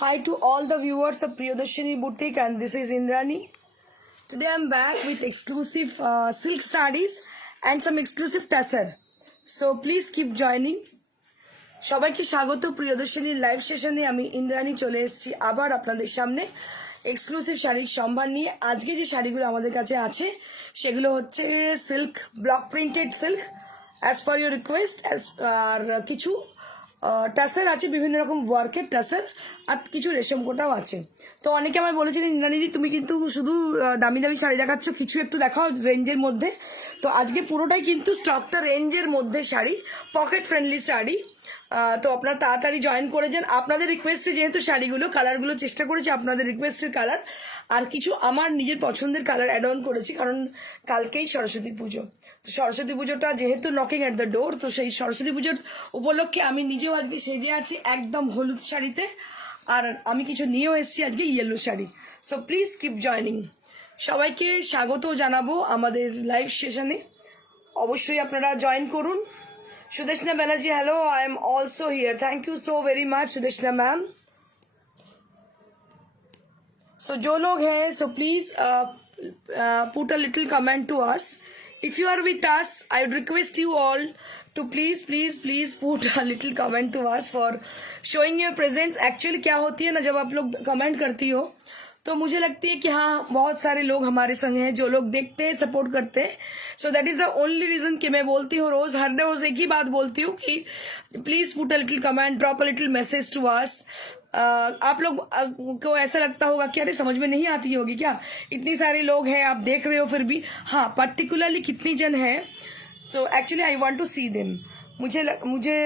Hi to all the viewers of Priyadarshini Boutique, and this is Indrani. Today I'm back with exclusive silk sarees and some exclusive tassel. So please keep joining. সবাইকে স্বাগত প্রিয়দর্শিনীর live সেশনে। আমি ইন্দ্রাণী চলে এসেছি আবার আপনাদের সামনে exclusive শাড়ির সম্ভার নিয়ে। আজকে যে শাড়িগুলো আমাদের কাছে আছে সেগুলো হচ্ছে silk, block printed silk as per your request. আর কিছু টাসেল আছে, বিভিন্ন রকম ওয়ার্কের টাসেল, আর কিছু রেশম কোটাও আছে। তো অনেকে আমায় বলেছিলেন, ইন্দ্রাণীদি তুমি কিন্তু শুধু দামি দামি শাড়ি দেখাচ্ছ, কিছু একটু দেখাও রেঞ্জের মধ্যে। তো আজকে পুরোটাই কিন্তু স্টকটা রেঞ্জের মধ্যে শাড়ি, পকেট ফ্রেন্ডলি শাড়ি। তো আপনারা তাড়াতাড়ি জয়েন করে যান। আপনাদের রিকোয়েস্টে যেহেতু শাড়িগুলো, কালারগুলো চেষ্টা করেছি আপনাদের রিকোয়েস্টের কালার, আর কিছু আমার নিজের পছন্দের কালার অ্যাড অন করেছি, কারণ কালকেই সরস্বতী পুজো। তো সরস্বতী পুজোটা যেহেতু নকিং অ্যাট দ্য ডোর, তো সেই সরস্বতী পুজোর উপলক্ষে আমি নিজেও আজকে সেজে আছি একদম হলুদ শাড়িতে, আর আমি কিছু নিয়েও এসেছি আজকে yellow sari. So please keep joining. সবাইকে স্বাগত জানাবো আমাদের লাইভ সেশনে, অবশ্যই আপনারা জয়েন করুন। Sudeshna Banerjee, hello, I am also here. Thank you so very much, Sudeshna ma'am. So, जो लोग हैं, so please put a little comment to us. If you are with us, I would request you all to please put a little comment to us for showing your presence. Actually क्या होती है ना, जब आप लोग comment करती हो तो मुझे लगती है कि हाँ, बहुत सारे लोग हमारे संग हैं जो लोग देखते हैं, सपोर्ट करते हैं। So that is the only reason कि मैं बोलती हूँ हर रोज एक ही बात बोलती हूँ कि please put a little comment, drop a little message to us. आप लोग को ऐसा लगता होगा कि अरे समझ में नहीं आती होगी क्या, इतनी सारे लोग हैं, आप देख रहे हो फिर भी। हाँ, पर्टिकुलरली कितनी जन है, so actually I want to see them. मुझे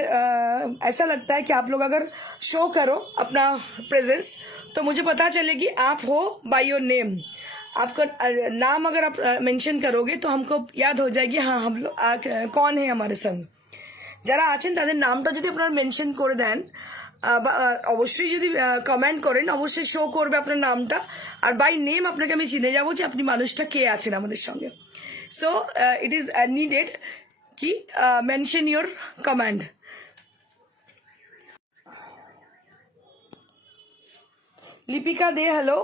ऐसा लगता है कि आप लोग अगर शो करो अपना प्रेजेंस, तो मुझे पता चले कि आप हो बाय योर नेम। आपका नाम अगर आप मेंशन करोगे तो हमको याद हो जाएगी हाँ हम लोग कौन है हमारे संग। যারা আছেন তাদের নামটা যদি আপনারা মেনশন করে দেন, অবশ্যই যদি কমেন্ট করেন, অবশ্যই শো করবে আপনার নামটা, আর বাই নেম আপনাকে আমি চিনে যাবো যে আপনি মানুষটা কে আছেন আমাদের সঙ্গে। সো ইট ইজ নিডেড কি mention your comment. Lipika De, hello.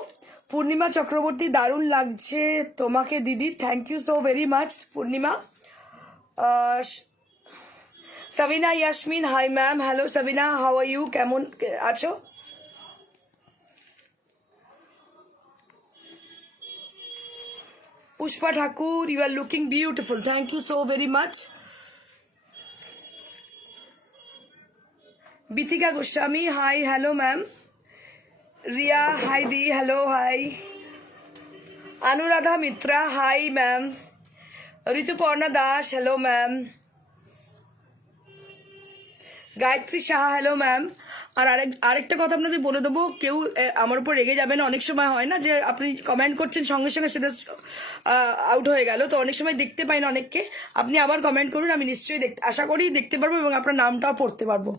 Purnima Chakraborty, দারুণ লাগছে তোমাকে দিদি, thank you so very much Purnima. Sabina Yasmin, hi ma'am. Hello Sabina, how are you, কেমন আছো? Pushpa Thakur, you are looking beautiful, thank you so very much. Bithika Goswami, hi, hello ma'am. Riya, hi দি, hello, hi. Anuradha Mitra, hi ma'am. Rituparna Das, hello ma'am. Gayatri Saha, hello ma'am. আর আরেকটা কথা আপনাদের বলে দেবো, কেউ আমার উপর রেগে যাবে না। অনেক সময় হয় না যে আপনি কমেন্ট করছেন সঙ্গে সঙ্গে সেটা আউট হয়ে গেল, তো অনেক সময় দেখতে পাই না অনেককে। আপনি আবার কমেন্ট করুন, আমি নিশ্চয়ই আশা করি দেখতে পারবো এবং আপনার নামটাও পড়তে পারবো।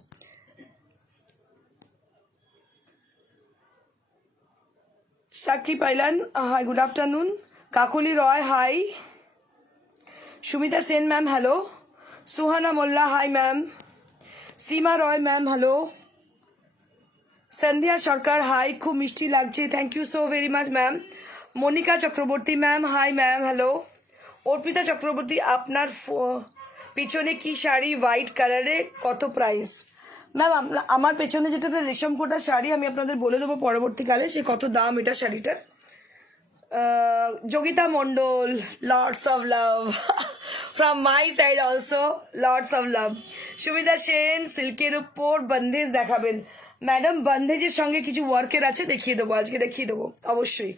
Sakshi Pailan, hi, good afternoon. Kakuli Roy, hi. Sumita Sen ma'am, hello. Suhana Molla, hi ma'am. Sima Roy ma'am, hello. Sandhya Sarkar, hi, খুব মিষ্টি লাগছে, thank you so very much ma'am. Monika Chakraborty ma'am, hi ma'am, hello. Arpita Chakraborty, আপনার পিছনে কি শাড়ি হোয়াইট কালারে, কত প্রাইস? ম্যাম আমার পেছনে যেটা রেশম কোটা শাড়ি, আমি আপনাদের বলে দেবো পরবর্তীকালে সে কত দাম এটা শাড়িটার। Yogita Mondal, lots of love from my side also, lots of love. Sumita Sen, সিল্কের উপর বন্ধেজ দেখাবেন? ম্যাডাম বন্ধেজের সঙ্গে কিছু ওয়ার্কের আছে, দেখিয়ে দেবো, আজকে দেখিয়ে দেবো অবশ্যই।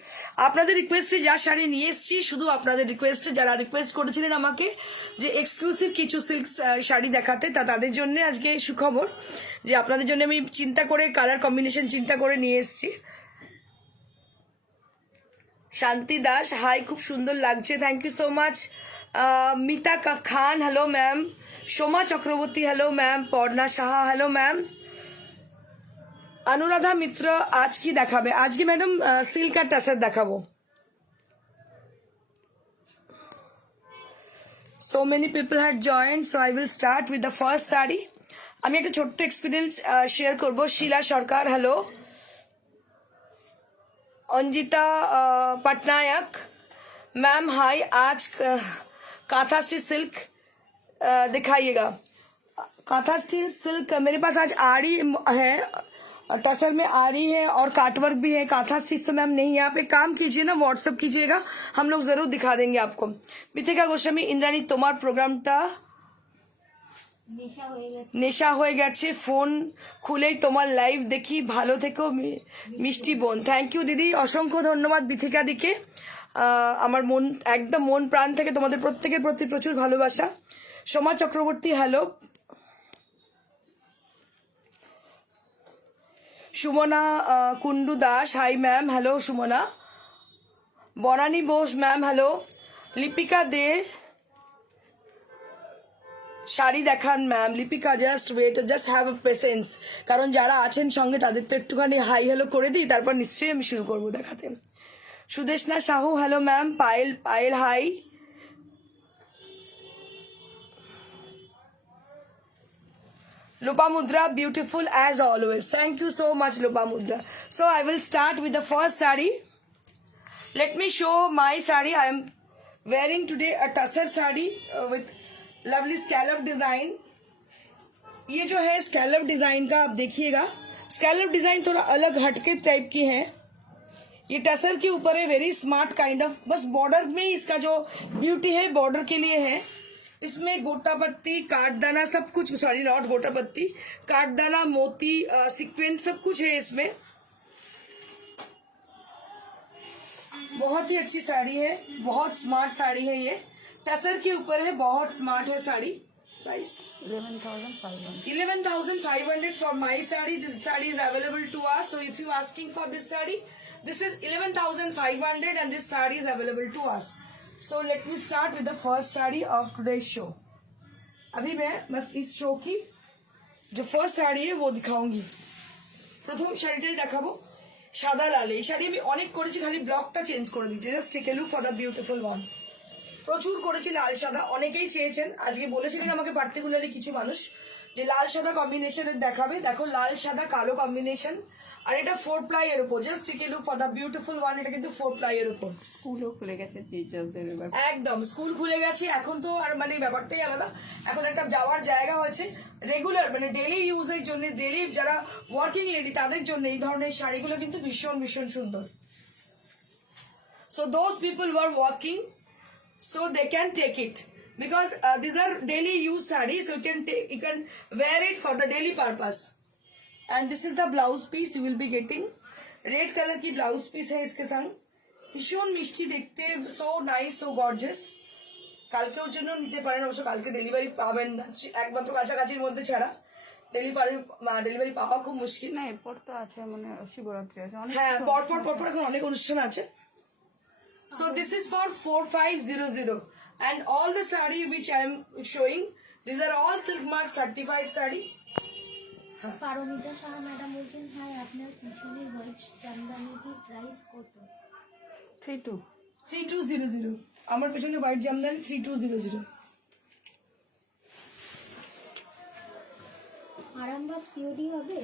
আপনাদের রিকোয়েস্টে যা শাড়ি নিয়ে এসেছি, শুধু আপনাদের রিকোয়েস্টে, যারা রিকোয়েস্ট করেছিলেন আমাকে যে এক্সক্লুসিভ কিছু সিল্ক শাড়ি দেখাতে, তাদের জন্য আজকে সুখবর যে আপনাদের জন্য আমি চিন্তা করে কালার কম্বিনেশন চিন্তা করে নিয়ে এসেছি। শান্তি দাস, হাই, খুব সুন্দর লাগছে, thank you so much. Mita Khan, hello ma'am. Soma Chakraborty, hello ma'am. Parna Saha, hello ma'am. Anuradha Mitra, আজ কি দেখাবে? আজকে ম্যাডাম সিল্ক আর টাসের দেখাবো। So many people had joined, so I will start with the first sari. আমি একটা ছোট্ট এক্সপিরিয়েন্স শেয়ার করবো। শিলা সরকার, hello. Anjita Patnaik ma'am hi, आज काथा स्टिच सिल्क दिखाइएगा। काथा स्टिच सिल्क मेरे पास आज आरी है, टसर में आरी है और काटवर्क भी है। काथा स्टिच तो मैम नहीं है। आप एक काम कीजिए ना, व्हाट्सअप कीजिएगा, हम लोग जरूर दिखा देंगे आपको। मिथिका गोस्वामी इंद्राणी তোমার প্রোগ্রামটা নেশা হয়ে গেছে, ফোন খুলেই তোমার লাইভ দেখি, ভালো থেকো মিষ্টি বোন। থ্যাংক ইউ দিদি, অসংখ্য ধন্যবাদ বিথিকা দিকে। আমার মন একদম মন প্রাণ থেকে তোমাদের প্রত্যেকের প্রতি প্রচুর ভালোবাসা। Soma Chakraborty hello, Sumana Kundu Das hi ma'am, hello Sumana. Banani Bose ma'am hello. Lipika De sari দেখান ma'am. Lipika just wait, just have a patience, কারণ যারা আছেন সঙ্গে তাদের তো একটুখানি হাই হ্যালো করে দিই, তারপর নিশ্চয়ই আমি শুরু করবো দেখাতে। Sudeshna Sahu hello ma'am. Payel Payel hi. Lopamudra, beautiful as always. Thank you so much, Lopamudra. So I will start with the first sari. Let me show my sari. I am wearing today a tussar sari with lovely scallop design. ये जो है scallop design का, आप देखिएगा scallop design थोड़ा अलग हटके type की है। ये टसर के ऊपर है, वेरी स्मार्ट काइंड ऑफ। बस बॉर्डर में इसका जो ब्यूटी है बॉर्डर के लिए है। इसमें गोटा पत्ती, काटदाना सब कुछ, सॉरी नॉट गोटा पत्ती, काटदाना, मोती, सीक्वेंस सब कुछ है इसमें। बहुत ही अच्छी साड़ी है, बहुत स्मार्ट साड़ी है। ये टसर के ऊपर है, बहुत स्मार्ट है sari. Price 11,500 for my saree. This saree is available to us. So if you asking for this saree, this is 11,500 and this saree is available to us. So let me start with the first saree of today's show. अभी मैं बस इस show की जो first sari है वो दिखाऊंगी। प्रथम শাড়িটাই দেখাবো, সাদা লালে। এই শাড়ি আমি অনেক করেছি, খালি ব্লকটা চেঞ্জ করে দিয়েছি। Just take a look for the beautiful one. প্রচুর করেছি লাল সাদা, অনেকেই চেয়েছেন। আজকে বলেছিলেন আমাকে পার্টিকুলারলি কিছু মানুষ যে লাল সাদা কম্বিনেশনের দেখাবে। দেখো লাল সাদা কালো কম্বিনেশন, আর এটা 4 প্লাই এর উপর। Just take a look for the beautiful one. এটা কিন্তু 4 প্লাই এর উপর। স্কুলও খুলে গেছে টিচারদের এবার, একদম স্কুল খুলে গেছে এখন তো, আর মানে ব্যাপারটাই আলাদা। এখন একটা যাওয়ার জায়গা হয়েছে, রেগুলার মানে ডেলি ইউজের জন্য, ডেলি যারা ওয়ার্কিং লেডি তাদের জন্য এই ধরনের শাড়িগুলো কিন্তু ভীষণ ভীষণ সুন্দর। So those people who are working, so they can take it because these are daily use sarees, so you can wear it for the daily purpose. And this is the blouse piece you will be getting. Red color की blouse piece है इसके संग, भीषण मिष्टी देखते, so nice, so gorgeous. কালকের জন্য নিতে পারেন, অবশ্য কালকে ডেলিভারি পাবেন না, একমাত্র কাছাকাছির মধ্যে ছাড়া ডেলিভারি পাওয়া খুব মুশকিল। না এরপর তো আছে মানে শিবরাত্রি আছে, হ্যাঁ পরপর এখন অনেক অনুষ্ঠান আছে। So this is for 4500 and all the saree which I am showing, these are all Silk Mart certified saree. Paromita Shah madam বলছেন হাই, আপনার পিছনে হোয়াইট জামদানিটির প্রাইস কত? 3200 আমার পেছনে হোয়াইট জামদানি 3200। আরামবাগ সিওডি হবে?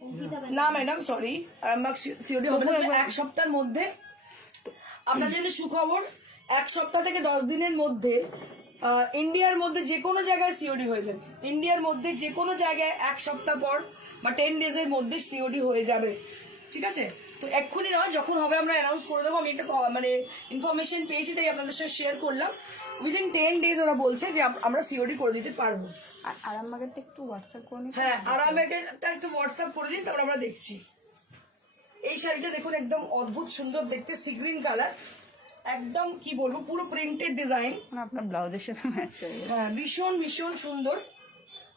অঙ্কিতা না ম্যাডাম সরি, আরামবাগ সিওডি হবে না, এক সপ্তাহের মধ্যে। আপনার জন্য সুখবর, এক সপ্তাহ থেকে 10 দিনের মধ্যে ইন্ডিয়ার মধ্যে যে কোনো জায়গায় সিওডি হয়ে যাবে। ইন্ডিয়ার মধ্যে যে কোনো জায়গায় এক সপ্তাহ পর বা 10 ডেজের মধ্যে সিওডি হয়ে যাবে, ঠিক আছে? তো এক্ষুনি নয়, যখন হবে আমরা অ্যানাউন্স করে দেবো। আমি একটা মানে ইনফরমেশন পেয়েছি তাই আপনাদের সাথে শেয়ার করলাম। উইদিন 10 ডেজ ওরা বলছে যে আমরা সিওডি করে দিতে পারবো। আর আরামবাগেরটা একটু হোয়াটসঅ্যাপ করে নিন। হ্যাঁ আরামবাগেরটা একটু হোয়াটসঅ্যাপ করে দিন, তারপর আমরা দেখছি। এই শাড়িটা দেখুন, একদম অদ্ভুত সুন্দর দেখতে, সি গ্রিন কালার, একদম কি বলবো পুরো প্রিন্টেড ডিজাইন। আপনার ব্লাউজের সাথে ম্যাচ হয়ে গেছে। হ্যাঁ ভীষণ ভীষণ সুন্দর,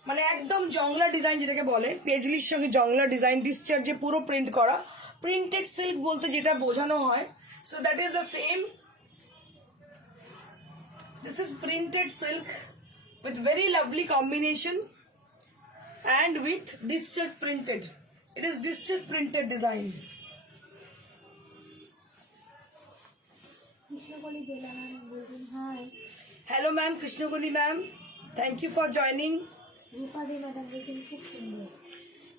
মানে একদম জংলা ডিজাইন যেটাকে বলে, পেজলির সঙ্গে জংলা ডিজাইন, ডিসচার্জে পুরো প্রিন্ট করা। প্রিন্টেড সিল্ক বলতে যেটা বোঝানো হয়, so that is the same. This is printed silk with very lovely combination and with discharge printed. It is discharge printed design. Krishnakoli Jela ma'am বলছেন hi. Hello ma'am, Krishnagoli ma'am. Thank you for joining. Rupa Dey madam বলছেন খুব সুন্দর।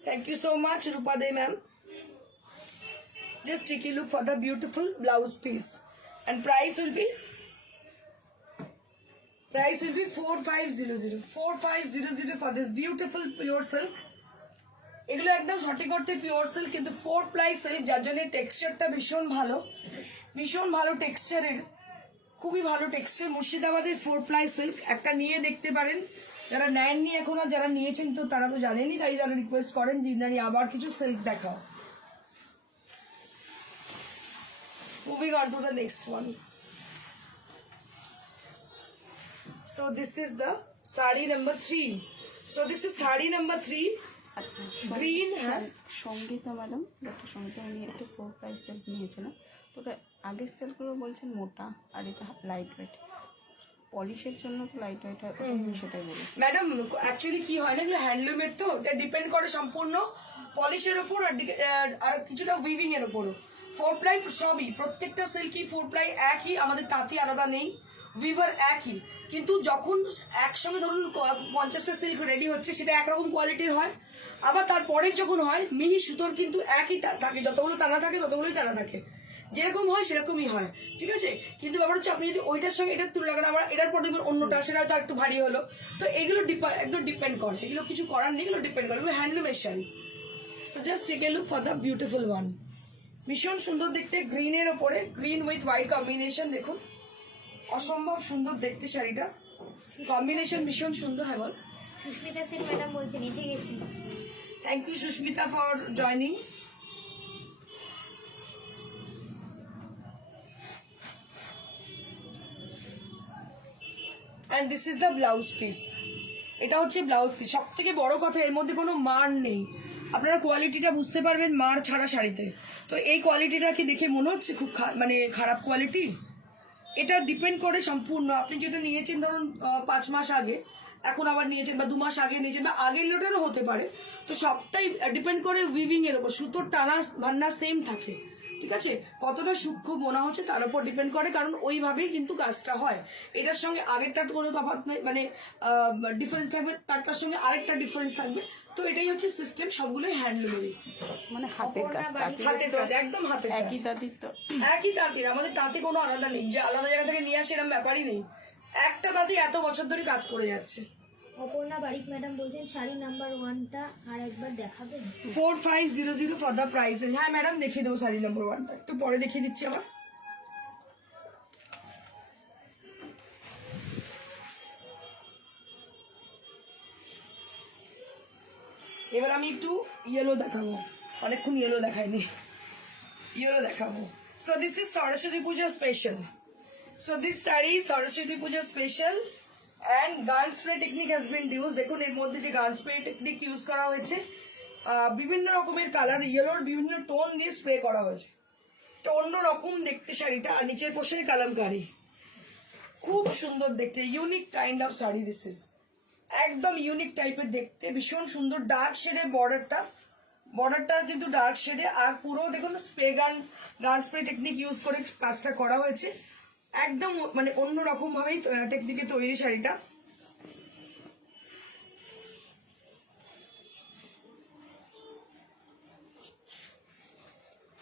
Thank you so much, Rupa De ma'am. Just take a look for the beautiful blouse piece. And price will be 4500. 4500 for this beautiful pure silk. এগুলো একদম সঠিক অর্থে pure silk, কিন্তু 4 ply silk, যার জন্য টেক্সচারটা ভীষণ ভালো টেক্সচারের, খুবই ভালো টেক্সচার। মুর্শিদাবাদের 4 ply সিল্ক একটা নিয়ে দেখতে পারেন, যারা নেননি এখন আর যারা নিয়েছেন তো তারা তো জানেনই, তাই যারা রিকোয়েস্ট করেন যে ইন্দ্রাণী আবার কিছু সিল্ক দেখাও। Moving on to the next one. So this is the sari number 3. So this is sari number 3. আচ্ছা Green, হ্যাঁ। সঙ্গীতা ম্যাডাম, ডক্টর সঙ্গীতা উনি একটু 4 ply সেলফ নিয়েছিলেন, তো ওটা আগের সেলফগুলো বলছেন মোটা আর এটা লাইট ওয়েট, পলিশের জন্য তো লাইট ওয়েট হয়, আমি সেটাই বলেছি। ম্যাডাম অ্যাকচুয়ালি কি হয় না, এগুলো হ্যান্ডলুমের তো, এটা ডিপেন্ড করে সম্পূর্ণ পলিশের ওপর আর কিছুটা উইভিং এর ওপরও। 4 ply সবই, প্রত্যেকটা সিল্কই 4 ply একই, আমাদের তাঁতি আলাদা নেই, উইভার একই। কিন্তু যখন একসঙ্গে ধরুন 50টা সিল্ক রেডি হচ্ছে, সেটা একরকম কোয়ালিটির হয়। আবার তারপরে যখন হয় মিহি সুতোর কিন্তু একই থাকে, যতগুলো টানা থাকে ততগুলোই টানা থাকে, যেরকম হয় সেরকমই হয়, ঠিক আছে। কিন্তু ব্যাপার হচ্ছে আপনি যদি ওইটার সঙ্গে এটার তুলনা করেন, আবার এটার পর দেখবেন অন্যটা, সেটা হয়তো একটু ভারী হলো, তো এগুলো একটু ডিপেন্ড করে, এগুলো কিছু করার নেই, এগুলো ডিপেন্ড করে, এগুলো হ্যান্ডলুমের শাড়ি। So just take a look for the beautiful one. ভীষণ সুন্দর দেখতে, গ্রিনের ওপরে, গ্রিন উইথ হোয়াইট কম্বিনেশন, দেখুন অসম্ভব সুন্দর দেখতে শাড়িটা, কম্বিনেশন ভীষণ সুন্দর। হ্যাঁ বল। সুস্মিতা সেন ম্যাডাম বলছেন এসে গেছি। Thank you Susmita for joining. And this is the blouse piece. এটা হচ্ছে ব্লাউজ পিস। সব থেকে বড় কথা, এর মধ্যে কোনো মার নেই, আপনারা কোয়ালিটিটা বুঝতে পারবেন মার ছাড়া শাড়িতে। তো এই কোয়ালিটিটা কি দেখে মনে হচ্ছে খুব মানে খারাপ কোয়ালিটি? এটা ডিপেন্ড করে সম্পূর্ণ, আপনি যেটা নিয়েছেন ধরুন 5 মাস আগে, এখন আবার নিয়েছেন, বা 2 মাস আগে নিয়েছেন, বা আগের লোটেরও হতে পারে। তো সবটাই ডিপেন্ড করে উইভিং এর উপর, সুতোর টানা ভান্না সেম থাকে, ঠিক আছে, কতটা সূক্ষ্ম মনে হচ্ছে তার উপর ডিপেন্ড করে, কারণ ওইভাবেই কিন্তু কাজটা হয়। এটার সঙ্গে আগেরটার কোনো তফাৎ নেই, মানে ডিফারেন্স থাকবে, তারটার সঙ্গে আরেকটা ডিফারেন্স থাকবে। তো এটাই হচ্ছে সিস্টেম, সবগুলোই হ্যান্ডলুমেরই, মানে হাতের কাজ, হাতের কাজ, একদম হাতের কাজ। একই দাদির তো একই তাঁতির, আমাদের তাঁতি কোনো আলাদা নেই, যে আলাদা জায়গা থেকে নিয়ে আসে এরকম ব্যাপারই নেই, একটা তাঁতি এত বছর ধরে কাজ করে যাচ্ছে। অপর্ণা বারিক ম্যাডাম বলছেন শাড়ি নাম্বার 1টা আর একবার দেখাবেন। 4500 ফর দ্য প্রাইস। হ্যাঁ ম্যাডাম দেখিয়ে দেবো শাড়ি নম্বর 1টা, একটু পরে দেখিয়ে দিচ্ছি আবার। এবার আমি একটু ইয়েলো দেখাবো, অনেকক্ষণ ইয়েলো দেখাইনি, ইয়েলো দেখাবো। So this is Saraswati Puja special. So this sari Saraswati Puja special and gun spray technique has been use. দেখুন এর মধ্যে যে গান স্প্রে টেকনিক ইউজ করা হয়েছে, বিভিন্ন রকমের কালার, ইয়েলোর বিভিন্ন টোন দিয়ে স্প্রে করা হয়েছে, তো অন্যরকম দেখতে শাড়িটা। আর নিচের পোশাকে কালামকারি, খুব সুন্দর দেখতে, unique kind of sari this is, একদম ইউনিক টাইপের দেখতে, ভীষণ সুন্দর। ডার্ক শেডে বর্ডারটা কিন্তু ডার্ক শেডে, আর পুরো দেখুন স্প্রে গান স্প্রে টেকনিক ইউজ করে কাজটা করা হয়েছে, একদম মানে অন্যরকম ভাবেই টেকনিকে তৈরি শাড়িটা।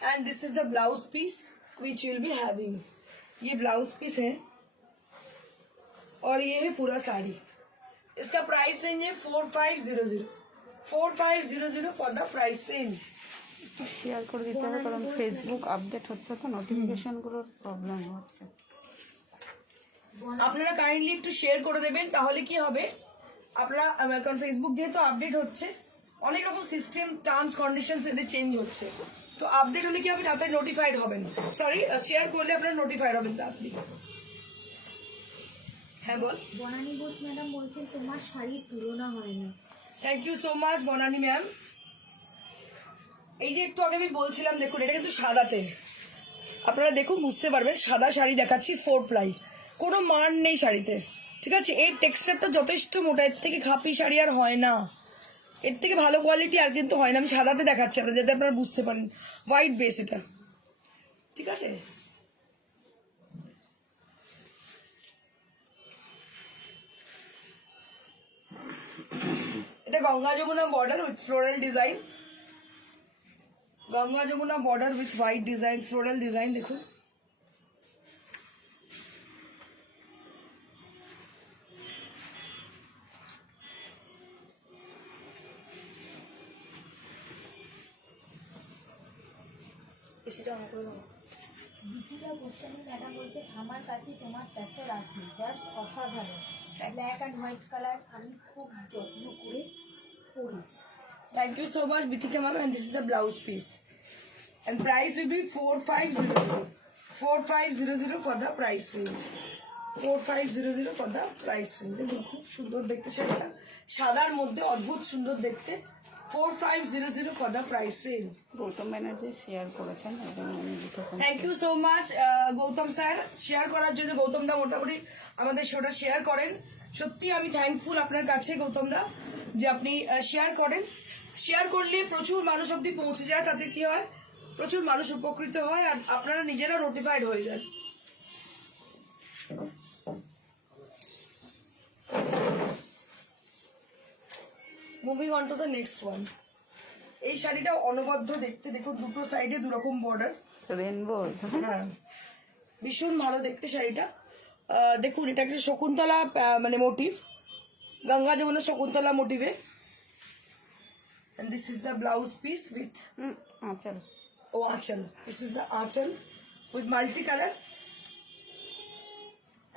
And this is the blouse piece which will be having, ये ब्लाउज पीस है और ये है पूरा साड़ी। इसका प्राइस रेंज है 4500 for the price range. Share করে দিতে হবে, কারণ ফেসবুক আপডেট হচ্ছে তো নোটিফিকেশনগুলোর প্রবলেম হচ্ছে। আপনারা কাইন্ডলি একটু শেয়ার করে দেবেন, তাহলে কি হবে, আপনারা কারণ ফেসবুক যেহেতু আপডেট হচ্ছে, অনেক রকম সিস্টেম টার্মস কন্ডিশনস এদের চেঞ্জ হচ্ছে, তো আপডেট হলে কি হবে, তাড়াতাড়ি নোটিফাইড হবেন, সরি শেয়ার করলে আপনারা নোটিফাইড হবেন তাড়াতাড়ি। হ্যাঁ বল। বনানী ঘোষ ম্যাডাম বলছেন তোমার শাড়ির তুলনা হয় না। Thank you so much Banani ma'am. এই যে একটু আগে আমি বলছিলাম, দেখুন এটা কিন্তু সাদাতে, আপনারা দেখুন বুঝতে পারবেন, সাদা শাড়ি দেখাচ্ছি 4 ply, কোনো মান নেই শাড়িতে, ঠিক আছে। এর টেক্সচারটা যথেষ্ট মোটা, এর থেকে খাপি শাড়ি আর হয় না, এর থেকে ভালো কোয়ালিটি আর কিন্তু হয় না। আমি সাদাতে দেখাচ্ছি আপনারা, যাতে আপনারা বুঝতে পারেন, হোয়াইট বেস এটা, ঠিক আছে। এটা Ganga Jamuna border with floral design, Ganga Jamuna border with white design, floral design দেখুন। এসিটা অন করে দাও। দীপিকা গোস্বামী ম্যাডাম বলছে আমার কাছে তোমার ট্যাসেল আছে, জাস্ট অসাধারণ, ব্ল্যাক অ্যান্ড হোয়াইট কালার, আমি খুব যত্ন করে পরি। Thank you so much, Bithika ma'am, and this is the blouse piece. And price will be 4500. 4500 for the price range. 4500 for the price range. দেখুন খুব সুন্দর দেখতে শাড়িটা, সাদার মধ্যে অদ্ভুত সুন্দর দেখতে। 4500 for the price range. Goutam Banerjee share করেছেন, এই জন্য আমি লিখে thank you so much Goutam sir, share করার জন্য। গৌতম দা মোটামুটি আমাদের শোটা শেয়ার করেন, সত্যি আমি থ্যাঙ্কফুল আপনার কাছে গৌতম দা যে আপনি শেয়ার করেন। শেয়ার করলে প্রচুর মানুষ অব্দি পৌঁছে যায়, তাতে কি হয় প্রচুর মানুষ উপকৃত হয় আর আপনারা নিজেরা নোটিফাইড হয়ে যান। Moving on to the next one. এই শাড়িটা অনবদ্য দেখতে, দেখুন দুটো সাইডে দুরকম বর্ডার, রেনবো। হ্যাঁ ভীষণ ভালো দেখতে শাড়িটা। দেখুন এটা একটা শকুন্তলা মানে মোটিভ, গঙ্গা যমুনা শকুন্তলা মোটিভে। and this is the blouse piece with আচ্ছা, aanchal. This is the aanchal with multicolor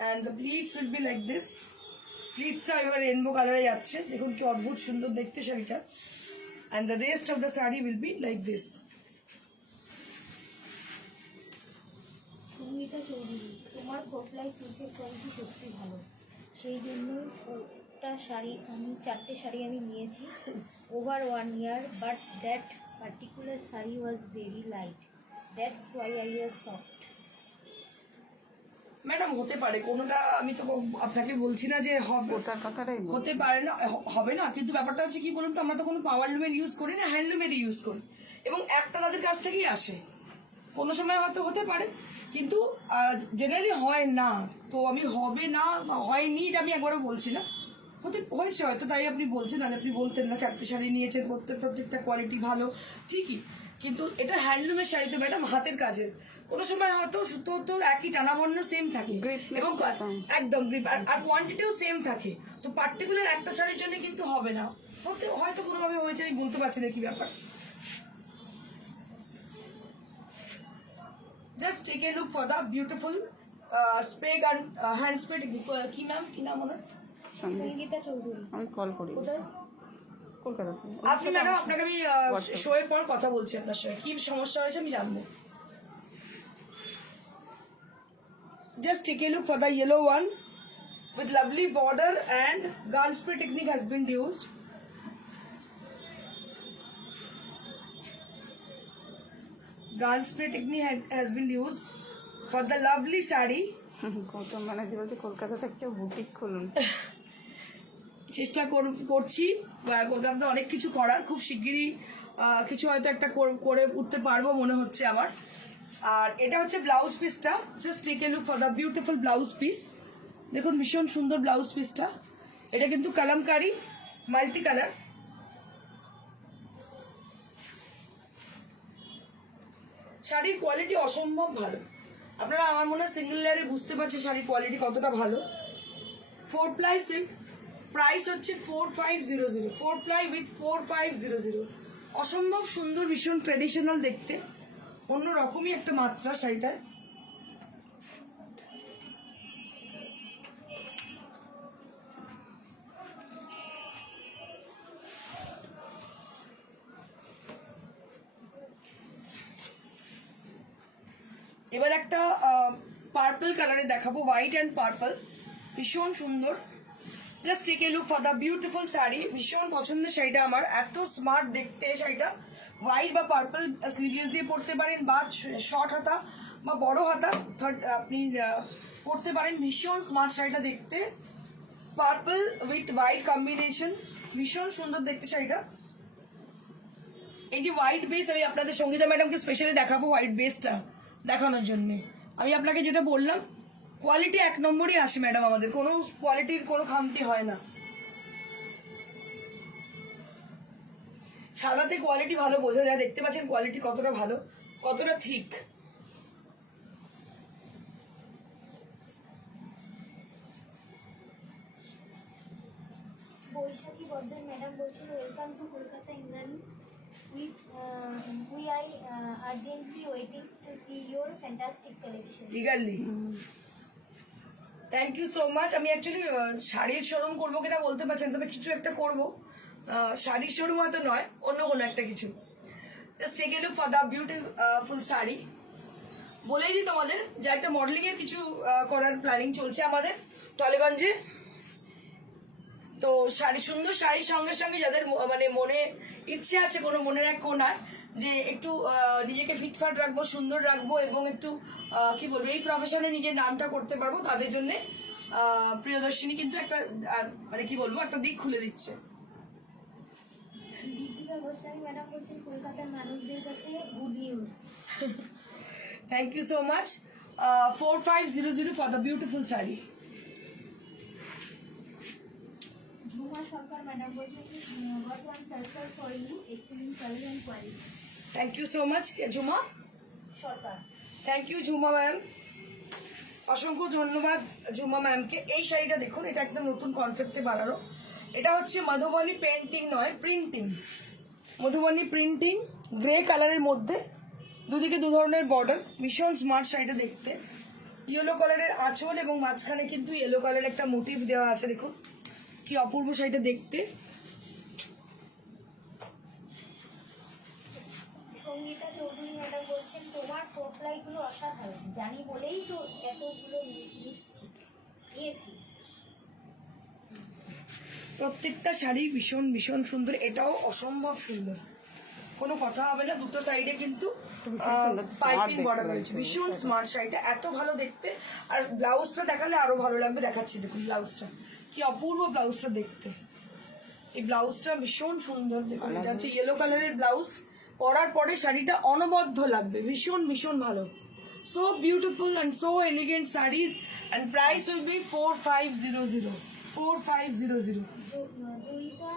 and the pleats will be like this. প্লিটসটা এবার রেনবো কালারে যাচ্ছে, দেখুন কি অদ্ভুত সুন্দর দেখতে শাড়িটা। and the rest of the saree will be like this. Sumita Chowdhury, তোমার ফোরপ্লাই সিল্কের কোয়ালিটি সত্যি ভালো, সেই জন্যই চারটে শাড়ি আমি নিয়েছি over 1 year, but that particular sari was very light, that's why I was soft. Madam হতে পারে, কোনোটা আমি তো আপনাকে বলছি না যে হবে, ওটার কথাটাই বলছি। হতে পারে না, হবে না, কিন্তু ব্যাপারটা হচ্ছে কি বলুন তো, আমরা তো কোনো পাওয়ার লুমের ইউজ করি না, হ্যান্ডলুমের ইউজ করি এবং একটা তাদের কাছ থেকেই আসে। কোনো সময় হয়তো হতে পারে কিন্তু জেনারেলি হয় না। তো আমি হবে না বা হয়নি এটা আমি একবারও বলছি না, হয়েছে হয়তো, তাই আপনি বলছেন, আর আপনি বলতেন না। চারটে শাড়ি নিয়েছেন, প্রত্যেকটা কোয়ালিটি ভালো ঠিকই, কিন্তু এটা হ্যান্ডলুমের শাড়ি তো ম্যাডাম, হাতের কাজের। কোনো সময় হয়তো সুতো তো একই টানাবর্ণ সেম থাকে এবং একদম গ্রিপ আর কোয়ান্টিটিও সেম থাকে, তো পার্টিকুলার একটা শাড়ির জন্য কিন্তু হবে না, হয়তো কোনোভাবে হয়েছে, আমি বলতে পারছি না কি ব্যাপার। Just take a look for the beautiful spray gun, hand spray technique. কি নাম ওনার? সঙ্গীতা চৌধুরী। আমি কল করি কোথায়? কলকাতাতে। আপনি ম্যাডাম, আপনাকে আমি শো এর পর কথা বলছি, আপনার সঙ্গে কি সমস্যা হয়েছে আমি জানবো। Just take a look for the yellow one with lovely border and gun spray technique has been used. Gun spray technique has been used for the lovely saree. Gautam Banerjee বলছে কলকাতাতে একটা বুটিক খুলুন। চেষ্টা করছি, কলকাতাতে অনেক কিছু করার, খুব শিগগিরই কিছু হয়তো একটা করে উঠতে পারবো মনে হচ্ছে আমার। আর এটা হচ্ছে ব্লাউজ পিসটা, just take a look for the beautiful blouse piece. দেখুন ভীষণ সুন্দর ব্লাউজ পিসটা, এটা কিন্তু কালামকারি মাল্টি কালার। শাড়ির কোয়ালিটি অসম্ভব ভালো, আপনারা আমার মনে হয় সিঙ্গেল লেয়ারে বুঝতে পারছে শাড়ির কোয়ালিটি কতটা ভালো। 4 ply সিল্ক, প্রাইস হচ্ছে 4500, 4 ply উইথ 4500। অসম্ভব সুন্দর, ভীষণ ট্রেডিশনাল দেখতে, অন্যরকমই একটা মাত্রা শাড়িটায়। এবার একটা পার্পল কালারে দেখাবো, হোয়াইট অ্যান্ড পার্পল, ভীষণ সুন্দর। Just take a look for the beautiful sari, ভীষণ পছন্দের শাড়িটা আমার, এত স্মার্ট দেখতে শাড়িটা। হোয়াইট বা পার্পল স্লিভলেস দিয়ে পরতে পারেন, বা শর্ট হাতা বা বড় হাতা আপনি পরতে পারেন, ভীষণ স্মার্ট শাড়িটা দেখতে। পার্পল উইথ হোয়াইট কম্বিনেশন, ভীষণ সুন্দর দেখতে শাড়িটা। এই যে হোয়াইট বেস, আমি আপনাদের সঙ্গীতা ম্যাডামকে স্পেশালি দেখাবো হোয়াইট বেসটা দেখানোর জন্য। আমি আপনাকে যেটা বললাম, কোয়ালিটি 1 নম্বরই আসে ম্যাডাম, আমাদের কোনো কোয়ালিটির কোনো খামতি হয় না। সাদাতে কোয়ালিটি ভালো বোঝা যায়, দেখতে পাচ্ছেন কোয়ালিটি কতটা ভালো, কতটা থিক। বৈশাখী বর্ধন ম্যাডাম বলছিল welcome to Kolkata Indrani we are urgently waiting to see your fantastic collection. Eagerly thank you so much. আমি অ্যাকচুয়ালি শাড়ির শোরুম করবো কিনা বলতে পারছেন, তবে কিছু একটা করবো। শাড়ির শোরুম হয়তো নয়, অন্য কোনো একটা কিছু। Just take a look for the beautiful sari. বলেই দিই তোমাদের যে একটা মডেলিং এর কিছু করার প্ল্যানিং চলছে আমাদের টলিগঞ্জে। তো শাড়ি, সুন্দর শাড়ির সঙ্গে সঙ্গে যাদের মানে মনে ইচ্ছে আছে কোনো মনের এক কোনায় যে একটু নিজেকে ফিটফাট রাখবো, সুন্দর রাখবো এবং একটু কি বলবো এই প্রফেশনে নিজের নামটা করতে পারবো, তাদের জন্য প্রিয়দর্শিনী কিন্তু একটা মানে কি বলবো একটা দিক খুলে দিচ্ছে। দীপিকা গোস্বামী ম্যাডাম বলছেন কলকাতার মানুষদের কাছে good news. Thank you so much. 4500 for the beautiful sari. Jhuma Sarkar madam বলছেন গট ওয়ান সার্কার for you excellent colour and quality. Thank you so much Jhuma Sarkar. Thank you Jhuma ma'am, অসংখ্য ধন্যবাদ ঝুমা ম্যামকে। এই শাড়িটা দেখুন, এটা একটা নতুন কনসেপ্টে বানানো। এটা হচ্ছে মধুবনী পেন্টিং নয়, প্রিন্টিং। মধুবনী প্রিন্টিং, গ্রে কালারের মধ্যে দুদিকে দু ধরনের বর্ডার, ভীষণ স্মার্ট শাড়িটা দেখতে। ইয়েলো কালারের আঁচল এবং মাঝখানে কিন্তু ইয়েলো কালারের একটা মোটিভ দেওয়া আছে, দেখুন কি অপূর্ব শাড়িটা দেখতে। সঙ্গীতা চৌধুরী ম্যাডাম বলছেন তোমার প্রোফাইলগুলো অসাধারণ, জানি বলেই তো এতগুলো নিয়েছি। প্রত্যেকটা শাড়ি ভীষণ ভীষণ সুন্দর, এটাও অসম্ভব সুন্দর, কোনো কথা হবে না। দুটো সাইডে কিন্তু পাইপিং বর্ডার রয়েছে, ভীষণ স্মার্ট শাড়িটা, এত ভালো দেখতে। আর ব্লাউজটা দেখালে আরো ভালো লাগবে, দেখাচ্ছি দেখুন ব্লাউজটা কি অপূর্ব ব্লাউজটা দেখতে। এই ব্লাউজটা ভীষণ সুন্দর, দেখুন এটা হচ্ছে ইয়েলো কালারের ব্লাউজ, পরার পরে শাড়িটা অনবদ্য লাগবে, ভীষণ ভীষণ ভালো। So beautiful and so elegant sari, and price will B 4500 4500। Joyita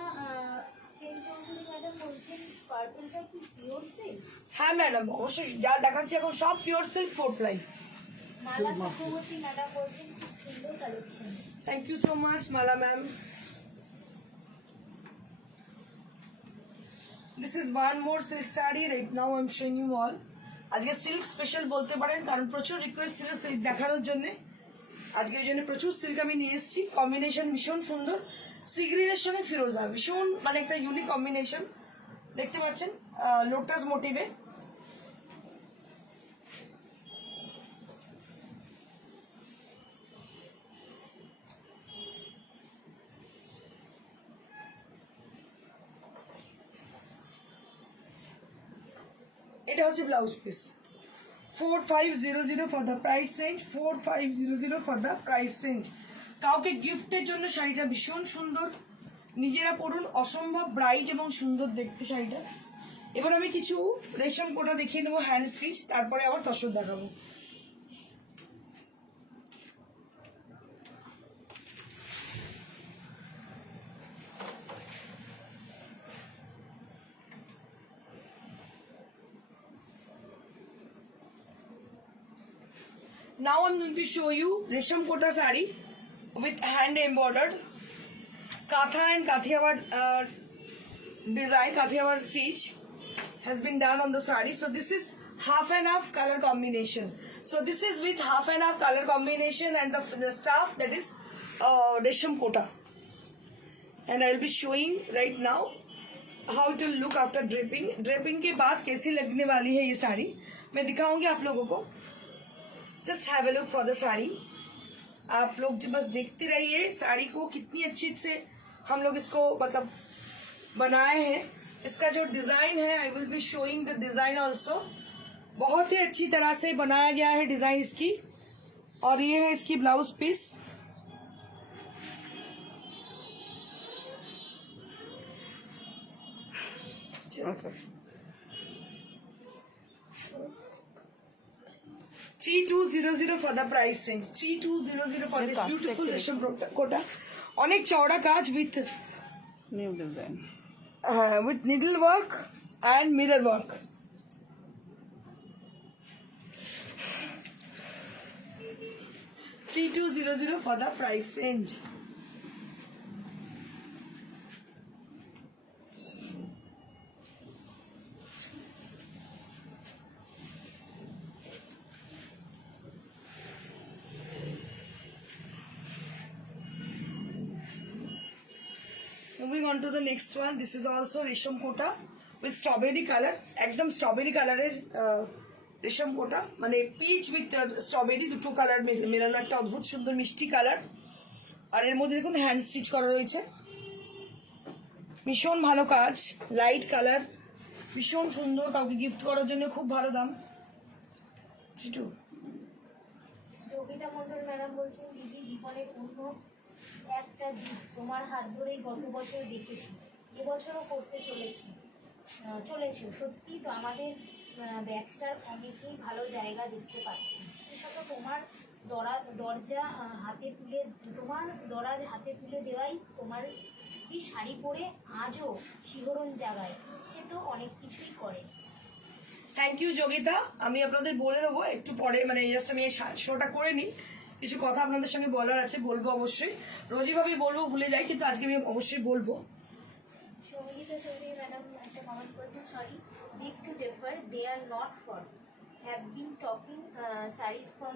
Sen Chowdhury madam বলছেন পার্পলটা কি পিওর সিল্ক? হ্যাঁ ম্যাডাম, অবশ্যই যা দেখাচ্ছি এখন সব পিওর সিল্ক 4 ply। মালা চক্রবর্তী ম্যাডাম বলছেন খুব সুন্দর collection. Thank you so much, Mala ma'am. This is one more silk saree. Right now I'm showing you all. আজকে সিল্ক স্পেশাল বলতে পারেন, কারণ প্রচুর রিকোয়েস্ট ছিল সিল্ক দেখানোর জন্য। আজকের জন্য প্রচুর সিল্ক আমি নিয়ে এসেছি। কম্বিনেশন ভীষণ সুন্দর, সি গ্রিনের সঙ্গে ফিরোজা, ভীষণ মানে একটা ইউনিক কম্বিনেশন। দেখতে পাচ্ছেন লোটাস মোটিভে। এটা হচ্ছে blouse piece. 4500 for the price range, 4500 for the price range. কাউকে গিফটের জন্য শাড়িটা ভীষণ সুন্দর, নিজেরা পরুন, অসম্ভব ব্রাইট এবং সুন্দর দেখতে শাড়িটা। এবার আমি কিছু রেশম কোটা দেখিয়ে দেবো হ্যান্ড স্টিচ, তারপরে আবার তসর দেখাবো। Now I'm going to show you Resham Kota sari with hand embroidered Katha and Kathiawar design, Kathiawar stitch has been done on the sari. So this is half and half color combination. So this is with half and half color combination and the stuff that is Resham Kota. And I'll be showing right now how it will look after draping. Draping के बाद कैसी लगने वाली है ये साड़ी मैं दिखाऊंगी आप लोगों को। Just have a look for the sari. आप लोग जो बस देखते रहिए साड़ी को, कितनी अच्छी से हम लोग इसको मतलब बनाए हैं। इसका जो डिज़ाइन है आई will be showing the design also. बहुत ही अच्छी तरह से बनाया गया है डिज़ाइन इसकी। और ये है इसकी blouse piece. Okay. 3200 for the price range, 3200 for this beautiful Resham Kota। অনেক চওড়া কাজ with New design. with needle work and mirror work. $3200 for the price range. Moving on to the next one, this is also Resham Kota with strawberry color. একদম strawberry কালারের রেশম কোটা, মানে pitch with strawberry, দুটো colour মেলানো একটা অদ্ভুত সুন্দর মিষ্টি কালার। আর এর মধ্যে দেখুন হ্যান্ড স্টিচ করা রয়েছে, ভীষণ ভালো কাজ, লাইট কালার, ভীষণ সুন্দর, কাউকে গিফট করার জন্য খুব ভালো দাম। চিটু যোগিতা মন্ডল ম্যাডাম বলছেন, দিদি জীবনের অন্য একটা দিক তোমার হাত ধরেই গত বছর দেখেছি, এবছরও করতে চলেছি। সত্যি তো আমাদের ব্যাচটার অনেকেই ভালো জায়গা দেখতে পাচ্ছি। বিশেষত তোমার দরজা হাতে তুলে দেওয়াই, তোমার কি শাড়ি পরে আজও শিহরণ জাগায়, ইচ্ছে তো অনেক কিছুই করে। Thank you Yogita. আমি আপনাদের বলে দেবো একটু পরে, মানে জাস্ট আমি এই শোটা করে নিই, কিছু কথা আপনাদের সঙ্গে বলার আছে, বলবো অবশ্যই। রোজইভাবেই বলবো, ভুলে যাই, কিন্তু আজকে আমি অবশ্যই বলবো। সঙ্গীতা চৌধুরী ম্যাডাম একটা কমেন্ট করেছেন, sorry big to differ, they are not for, have been taking sarees from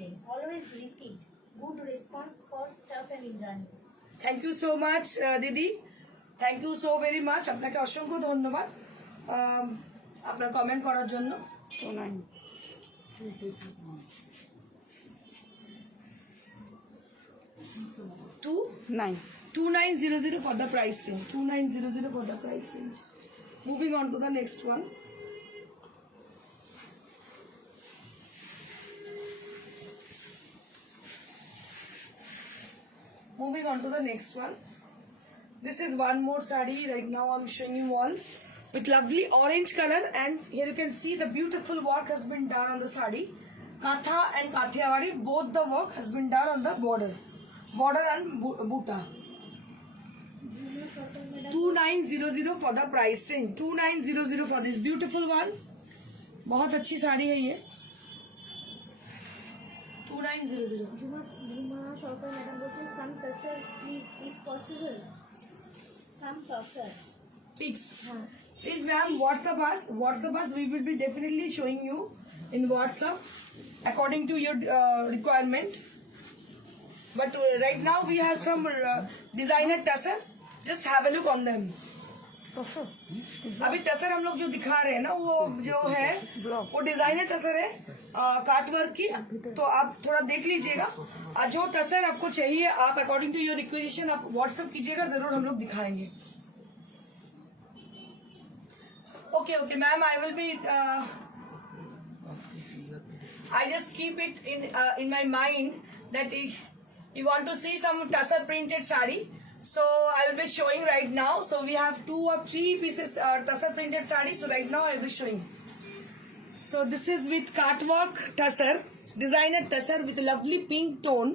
them, always receive good response for stuff and Indrani. Thank you so much দিদি, thank you so very much, আপনাকে অসংখ্য ধন্যবাদ আপনার comment করার জন্য। 2900 for the price range. 2900 for the price range. Moving on to the next one. Moving on to the next one. This is one more sari. Right now I'm showing you all with lovely orange color, and here you can see the beautiful work has been done on the sari. Katha and Kathiawari, both the work has been done on the border and buta. 2900 for the price range. 2900 for this beautiful one. बहुत अच्छी साड़ी है ये. 2900. झुमा सरकार madam बोलছেন, some tussar please if possible, some tussar Pics. Please ma'am, WhatsApp us. We will be definitely showing you in WhatsApp according to your requirement. But right now we have some designer tussar. Just have a look on them. अभी टसर हम लोग जो दिखा रहे हैं ना, वो जो है वो डिजाइनर टसर है काट वर्क की, तो आप थोड़ा देख लीजिएगा। जो टसर आपको चाहिए, आप अकॉर्डिंग टू योर रिक्वेजिशन आप व्हाट्सएप कीजिएगा, जरूर हम लोग दिखाएंगे। Okay ma'am, I will be I just keep it in my mind that if you want to see some tussar printed sari, so I will be showing right now. So we have 2 or 3 pieces tussar printed sari, so right now I will be showing. So this is with catwalk tussar, designer tussar with lovely pink tone.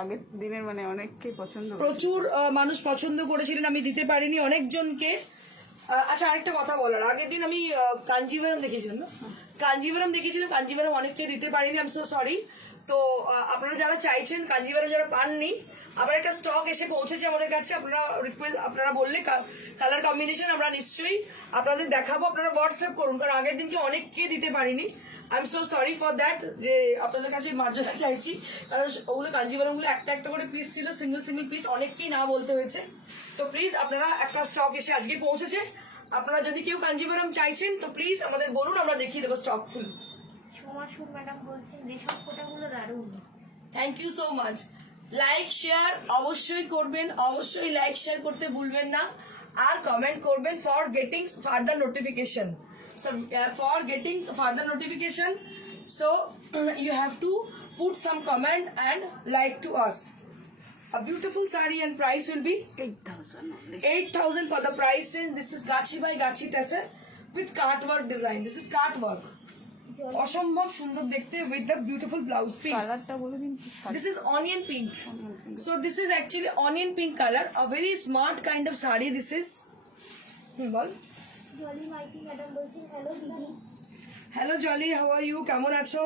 আগে দিনের মানে অনেককে পছন্দ, প্রচুর মানুষ পছন্দ করেছিলেন, আমি দিতে পারিনি অনেকজনকে। আচ্ছা, আরেকটা কথা বলার, আগের দিন আমি কাঞ্জিভারাম দেখিয়েছিলাম না, কাঞ্জিভারাম অনেককে দিতে পারিনি, আই এম সো সরি। তো আপনারা যারা চাইছেন কাঞ্জিভারাম, যারা পাননি, আবার একটা স্টক এসে পৌঁছেছে আমাদের কাছে। আপনারা বললে কালার কম্বিনেশন আমরা নিশ্চয়ই আপনাদের দেখাবো, আপনারা হোয়াটসঅ্যাপ করুন, কারণ আগের দিনকে অনেককে দিতে পারিনি। I am so sorry for that, যে আপনাদের কাছে মার্জনা চাইছি, কারণ ওগুলো কাঞ্জিভারামগুলো একটা একটা করে পিস ছিল, সিঙ্গেল পিস, অনেককেই না বলতে হয়েছে। তো প্লিজ আপনারা, একটা স্টক এসে আজকে পৌঁছেছে, আপনারা যদি কেউ কাঞ্জিভারাম চাইছেন তো প্লিজ আমাদের বলুন, আমরা দেখিয়ে দেবো স্টক ফুল। সোমাসুর ম্যাডাম বলছেন, রেশম কোটাগুলো দারুণ। Thank you so much. Like share অবশ্যই করবেন, অবশ্যই লাইক শেয়ার করতে ভুলবেন না, আর কমেন্ট করবেন for getting further notification. For getting further notification, so you have to put some comment and like to us. A beautiful sari and price will be 8,000 for the price range. This is Gachi by Gachi Tussar with cart work design. This is cart work. অসম্ভব সুন্দর দেখতে with the beautiful blouse piece. কালারটা বলে দিন। This is onion pink. So this is actually onion pink color. A very smart kind of sari this is. বল। Jolly Maity madam বলছেন hello দিদি। Hello Jolly, how are you? কেমন আছো?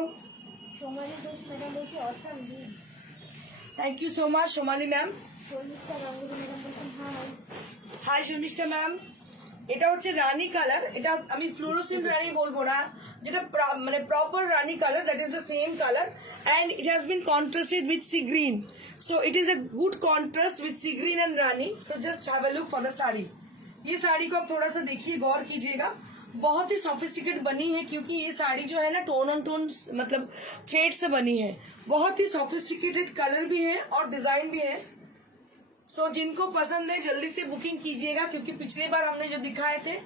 সোমালি ঘোষ ম্যাডাম বলছে awesome ji. Thank you so much Somali ma'am. Sharmistha Ganguly madam বলছেন hi. Hi Sharmistha ma'am. এটা হচ্ছে রানী colour, এটা আমি ফ্লোরোসেন্ট রানী বলবো না, যেটা মানে proper rani colour, that is the same colour and it has been contrasted with sea green, so it is a good contrast with sea green and rani. So just have a look for the sari. ये साड़ी को आप थोड़ा सा देखिए, गौर कीजिएगा, बहुत ही sophisticate बनी है क्योंकि ये साड़ी जो है ना टोन ऑन टोन मतलब थ्रेड से बनी है, बहुत ही सोफिस्टिकेटेड कलर भी है और डिजाइन भी है। सो जिनको पसंद है जल्दी से बुकिंग कीजिएगा क्योंकि पिछली बार हमने जो दिखाए थे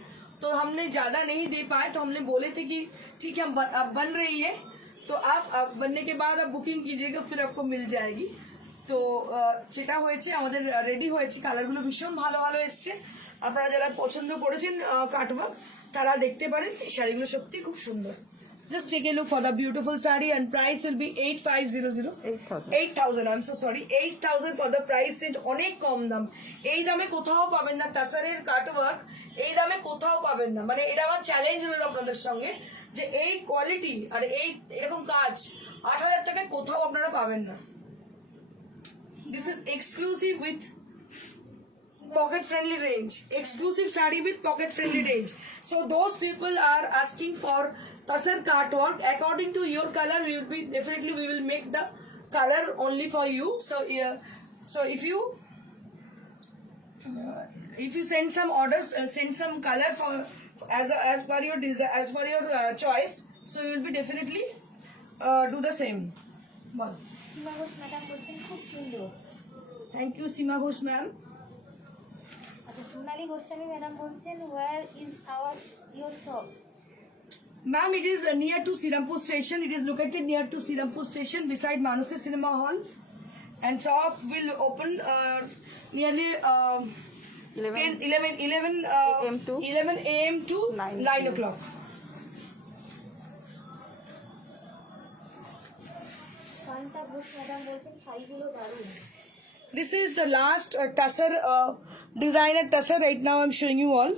तो हमने ज्यादा नहीं दे पाए, तो हमने बोले थे कि ठीक है अब बन रही है तो आप बनने के बाद आप बुकिंग कीजिएगा, फिर आपको मिल जाएगी। তো সেটা হয়েছে, আমাদের রেডি হয়েছে, কালারগুলো ভীষণ ভালো ভালো এসছে। আপনারা যারা পছন্দ করেছেন কাটওয়ার্ক তারা দেখতে পারেন, এই শাড়িগুলো সত্যি খুব সুন্দর। Just take a look for the beautiful sari and price will be 8500 8000 I am so sorry 8000 for the price range. অনেক কম দাম, এই দামে কোথাও পাবেন না। টাসারের কাটওয়ার্ক এই দামে কোথাও পাবেন না, মানে এটা আমার চ্যালেঞ্জ রইল আপনাদের সঙ্গে যে এই কোয়ালিটি আর এই এরকম কাজ 8000 টাকায় কোথাও আপনারা পাবেন না। This is exclusive with pocket friendly range, exclusive sari with pocket friendly range. So those people are asking for tasar cartwork according to your color. We will be definitely we will make the color only for you. So if you send some orders, send some color for as per your desire, as per your choice, so you will be definitely do the same. Well, Seema Ghosh madam বলছেন খুব সুন্দর। thank you Seema Ghosh ma'am. আচ্ছা Sonali Goswami madam বলছেন where is your shop? Ma'am, it is near to Sirampur station. It is located near to Sirampur station beside Manuse Cinema Hall, and shop will open nearly 11 a.m. to 9 o'clock. Kanta Ghosh madam বলছেন শাড়িগুলো দারুণ। This is the last tussar designer tussar right now I'm showing you all.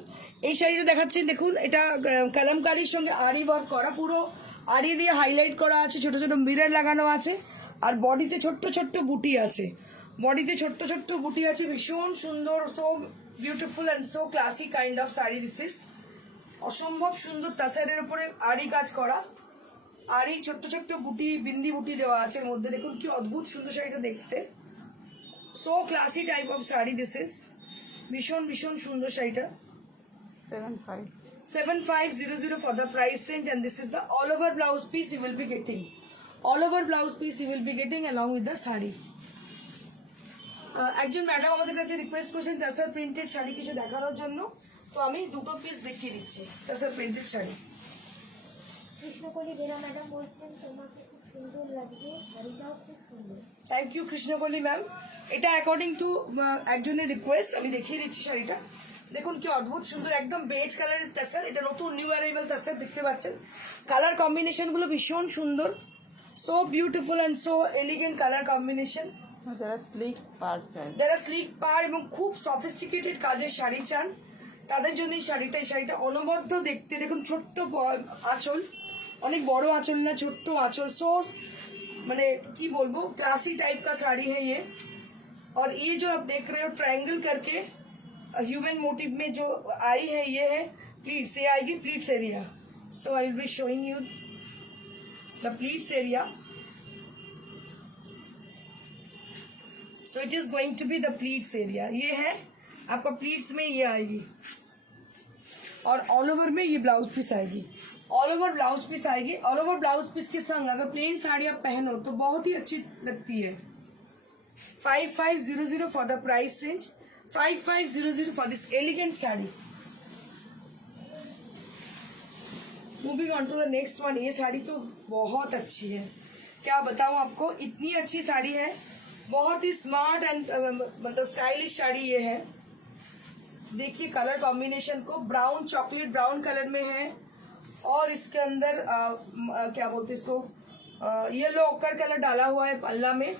এই শাড়িটা দেখাচ্ছি, দেখুন এটা কালামকারীর সঙ্গে আরি ওয়ার্ক করা, পুরো আরি দিয়ে হাইলাইট করা আছে, ছোট ছোট মিরর লাগানো আছে আর বডিতে ছোট্ট ছোট্ট বুটি আছে, বডিতে ছোট্ট ছোট্ট বুটি আছে, ভীষণ সুন্দর, so beautiful and so classy kind of sari this is. অসম্ভব সুন্দর তাসারের উপরে আরি কাজ করা, আরি ছোট্ট ছোট্ট বুটি বিন্দি বুটি দেওয়া আছে এর মধ্যে, দেখুন কি অদ্ভুত সুন্দর শাড়িটা দেখতে। So classy type of saree this is, ভীষণ ভীষণ সুন্দর শাড়িটা। 7500 for the price range, and this is the all over blouse piece you will be getting, all over blouse piece you will be getting along with the saree. একজন madam আমাদের কাছে request করেছেন tussar printed sari কিছু দেখানোর জন্য, তো আমি দুটো পিস দেখিয়ে দিচ্ছি টাসার প্রিন্টেড শাড়ি। কৃষ্ণকলি বেরা ম্যাডাম বলছেন তোমাকে খুব সুন্দর লাগছে, শাড়িটাও খুব সুন্দর। Thank you Krishnakoli ma'am. এটা অ্যাকর্ডিং টু একজনের রিকোয়েস্ট আমি দেখিয়ে দিচ্ছি শাড়িটা, দেখুন কি অদ্ভুত সুন্দর, একদম বেজ কালারের তাসার, এটা নতুন নিউ অ্যারাইভাল তাসার দেখতে পাচ্ছেন, কালার কম্বিনেশনগুলো ভীষণ সুন্দর, so beautiful and so elegant colour combination. যারা স্লিক পার এবং খুব সফিস্টিকেটেড কাজের শাড়ি চান তাদের জন্য এই শাড়িটা অনবদ্য দেখতে, দেখুন ছোট্ট আঁচল, অনেক বড় আঁচল না, ছোট্ট আঁচল, সो मैंने की बोलबो क्लासी टाइप का साड़ी है ये। और ये जो आप देख रहे हो ट्रायंगल करके ह्यूमन मोटिव में जो आई है, ये है प्लीट्स, ये आएगी pleats area. So I will be showing you the pleats area. So it is going to be the pleats area, ये है आपका प्लीट्स में ये आएगी, और ऑल ओवर में ये ब्लाउज पीस आएगी, ऑल ओवर ब्लाउज पीस आएगी। ऑल ओवर ब्लाउज पीस के संग अगर प्लेन साड़ी आप पहनो तो बहुत ही अच्छी लगती है। 5500 for the price range, 5500 for this elegant sari. Moving on to the next one. ये साड़ी तो बहुत अच्छी है, क्या बताऊं आपको, इतनी अच्छी साड़ी है, बहुत ही स्मार्ट एंड मतलब स्टाइलिश साड़ी ये है। देखिए कलर कॉम्बिनेशन को, ब्राउन चॉकलेट ब्राउन कलर में है, और इसके अंदर क्या बोलते हैं इसको, येलो ऑकर कलर डाला हुआ है पल्ला में,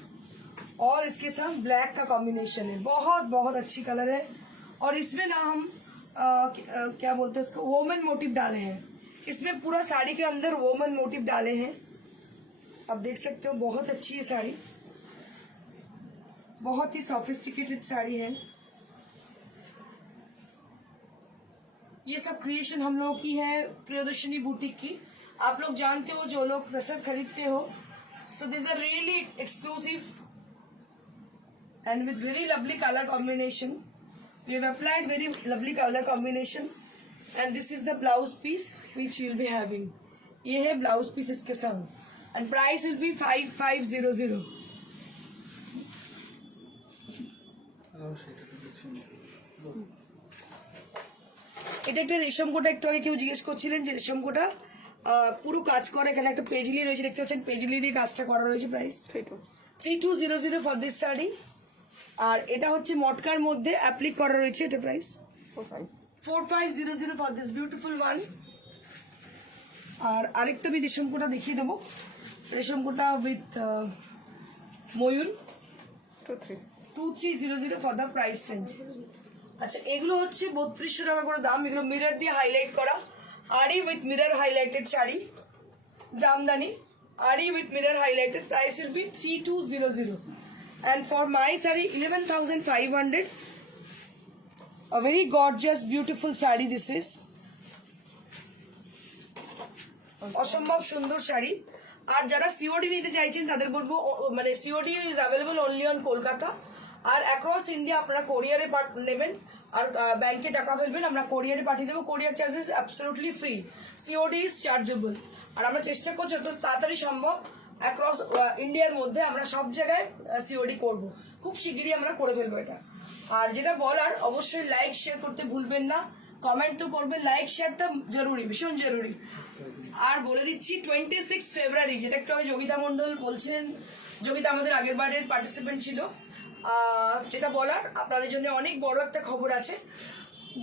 और इसके साथ ब्लैक का कॉम्बिनेशन है। बहुत बहुत अच्छी कलर है। और इसमें ना हम क्या बोलते हैं इसको, वोमन मोटिव डाले हैं। इसमें पूरा साड़ी के अंदर वोमन मोटिव डाले हैं, आप देख सकते हो। बहुत अच्छी है साड़ी, बहुत ही सोफिस्टिकेटेड साड़ी है। ये सब क्रिएशन हम लोगों की है प्रियदर्शनी बुटीक की। आप लोग जानते हो जो लोग टसर खरीदते हो। So this are really exclusive and with very lovely color combination. We have applied very lovely color combination, and this is the blouse piece which you will be having. ये है blouse piece इसके संग, and price will be 5500. এটা একটা রেশম কোটা, একটু আগে কেউ জিজ্ঞেস করছিলেন যে রেশম কোটা পুরো কাজ করা। এখানে একটা পেজলি রয়েছে, দেখতে পাচ্ছেন পেজলি দিয়ে কাজটা করা রয়েছে। Price 3200 for this sari. আর এটা হচ্ছে মটকার মধ্যে অ্যাপ্লিক করা রয়েছে, এটা price 4500 for this beautiful one. আর আরেকটা আমি রেশম কোটা দেখিয়ে দেবো, রেশম কোটা উইথ ময়ূর 2300 ফর দ্য প্রাইস রেঞ্জ। আচ্ছা, এগুলো হচ্ছে 3200 টাকা করে দাম। এগুলো মিরর দিয়ে হাইলাইট করা, আরি with mirror highlighted sari, Jamdani আরি with mirror highlighted. Price will be 3200। And for my saree 11,500. A very gorgeous beautiful saree this is. অসম্ভব সুন্দর শাড়ি। আর যারা সিওডি নিতে চাইছেন তাদের বলবো, মানে COD is available only on Kolkata. আর অ্যাক্রস ইন্ডিয়া আপনারা কোরিয়ারে নেবেন আর ব্যাংকে টাকা ফেলবেন, আমরা কোরিয়ারে পাঠিয়ে দেবো। Courier charges absolutely free, COD is chargeable. আর আমরা চেষ্টা করছি যত তাড়াতাড়ি সম্ভব অ্যাক্রস ইন্ডিয়ার মধ্যে আমরা সব জায়গায় সিওডি করব। খুব শিগগিরই আমরা করে ফেলবো এটা। আর যেটা বলার, অবশ্যই লাইক শেয়ার করতে ভুলবেন না, কমেন্ট তো করবেন। লাইক শেয়ারটা জরুরি, ভীষণ জরুরি। আর বলে দিচ্ছি 26 ফেব্রুয়ারি, যেটা একটু আগে যোগিতা মণ্ডল বলছিলেন, যোগিতা আমাদের আগের বারের পার্টিসিপেন্ট ছিল। যেটা বলার, আপনাদের জন্য অনেক বড় একটা খবর আছে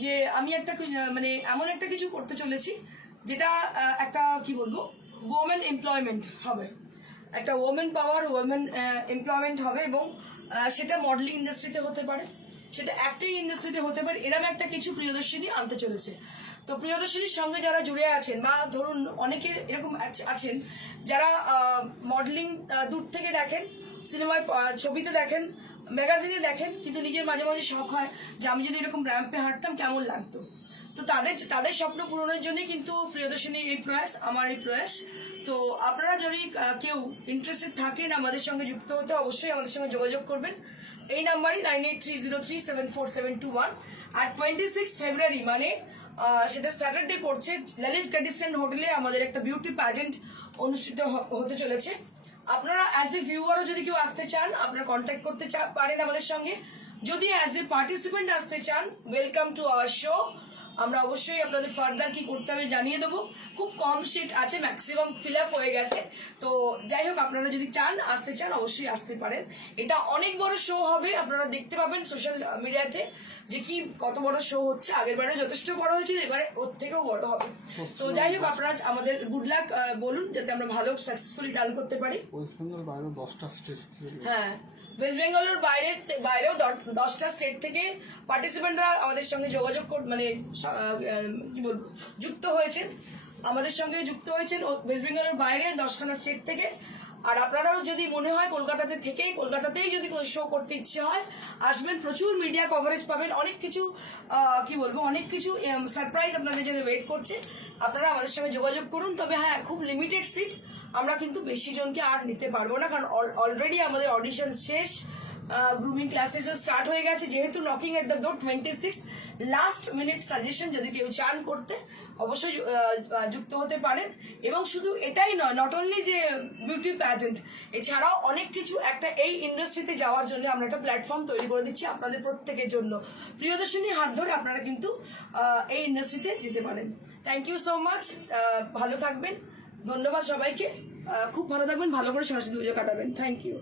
যে আমি একটা মানে এমন একটা কিছু করতে চলেছি যেটা একটা কি বলবো, ওমেন এমপ্লয়মেন্ট হবে, একটা ওমেন পাওয়ার, ওমেন এমপ্লয়মেন্ট হবে। এবং সেটা মডেলিং ইন্ডাস্ট্রিতে হতে পারে, সেটা অ্যাক্টিং ইন্ডাস্ট্রিতে হতে পারে। এরকম একটা কিছু প্রিয়দর্শিনী আনতে চলেছে। তো প্রিয়দর্শিনীর সঙ্গে যারা জুড়ে আছেন, বা ধরুন অনেকে এরকম আছেন যারা মডেলিং দূর থেকে দেখেন, সিনেমায় ছবিতে দেখেন, ম্যাগাজিনে দেখেন, কিন্তু নিজের মাঝে মাঝে শখ হয় যে আমি যদি এরকম র্যাম্পে হাঁটতাম কেমন লাগতো। তো তাদের স্বপ্ন পূরণের জন্যই কিন্তু প্রিয়দর্শিনী এই প্রয়াস, আমার এই প্রয়াস। তো আপনারা যদি কেউ ইন্টারেস্টেড থাকেন আমাদের সঙ্গে যুক্ত হতে, অবশ্যই আমাদের সঙ্গে যোগাযোগ করবেন এই নাম্বারই 9830374721। আর 26 ফেব্রুয়ারি মানে সেটা স্যাটারডে পড়ছে, ললিত ট্র্যাডিশনাল হোটেলে আমাদের একটা বিউটি প্যাজেন্ট অনুষ্ঠিত হতে চলেছে। আপনারা অ্যাজ এ ভিউয়ারও যদি কেউ আসতে চান, আপনারা কন্ট্যাক্ট করতে পারেন আমাদের সঙ্গে। যদি অ্যাজ এ পার্টিসিপেন্ট আসতে চান, ওয়েলকাম টু আওয়ার শো। আমরা অবশ্যই আপনাদের ফার্দার কি করতে হবে জানিয়ে দেবো। খুব কম সিট আছে, ম্যাক্সিমাম ফিল আপ হয়ে গেছে। তো যাই হোক, আপনারা যদি আসতে চান অবশ্যই আসতে পারেন। এটা অনেক বড় শো হবে, আপনারা দেখতে পাবেন সোশ্যাল মিডিয়াতে যে কি কত বড় শো হচ্ছে। আগের বারে যথেষ্ট বড় হয়েছিল, এবারে ওর থেকেও বড় হবে। তো যাই হোক, আপনারা আমাদের গুড লাক বলুন যাতে আমরা ভালো সাকসেসফুলি ডান করতে পারি। হ্যাঁ, ওয়েস্ট বেঙ্গলের বাইরেও 10টা স্টেট থেকে পার্টিসিপেন্টরা আমাদের সঙ্গে যোগাযোগ মানে কি বলবো যুক্ত হয়েছেন, আমাদের সঙ্গে যুক্ত হয়েছেন ওয়েস্ট বেঙ্গলের বাইরে 10খানা স্টেট থেকে। আর আপনারাও যদি মনে হয় কলকাতাতেই যদি শো করতে ইচ্ছে হয়, আসবেন। প্রচুর মিডিয়া কভারেজ পাবেন, অনেক কিছু কি বলবো, অনেক কিছু সারপ্রাইজ আপনাদের জন্য ওয়েট করছে। আপনারা আমাদের সঙ্গে যোগাযোগ করুন। তবে হ্যাঁ, খুব লিমিটেড সিট, আমরা কিন্তু বেশি জনকে আর নিতে পারবো না, কারণ অলরেডি আমাদের অডিশন শেষ, গ্রুমিং ক্লাসেসও স্টার্ট হয়ে গেছে। যেহেতু knocking at the door 26, last minute suggestion যদি কেউ চান করতে, অবশ্যই যুক্ত হতে পারেন। এবং শুধু এটাই নয়, নট অনলি যে বিউটি প্যাজেন্ট, এছাড়াও অনেক কিছু একটা এই ইন্ডাস্ট্রিতে যাওয়ার জন্য আমরা একটা প্ল্যাটফর্ম তৈরি করে দিচ্ছি আপনাদের প্রত্যেকের জন্য। প্রিয়দর্শিনী হাত ধরে আপনারা কিন্তু এই ইন্ডাস্ট্রিতে যেতে পারেন। থ্যাংক ইউ সো মাচ, ভালো থাকবেন। ধন্যবাদ সবাইকে, খুব ভালো থাকবেন, ভালো করে সরস্বতী পুজো কাটাবেন। Thank you.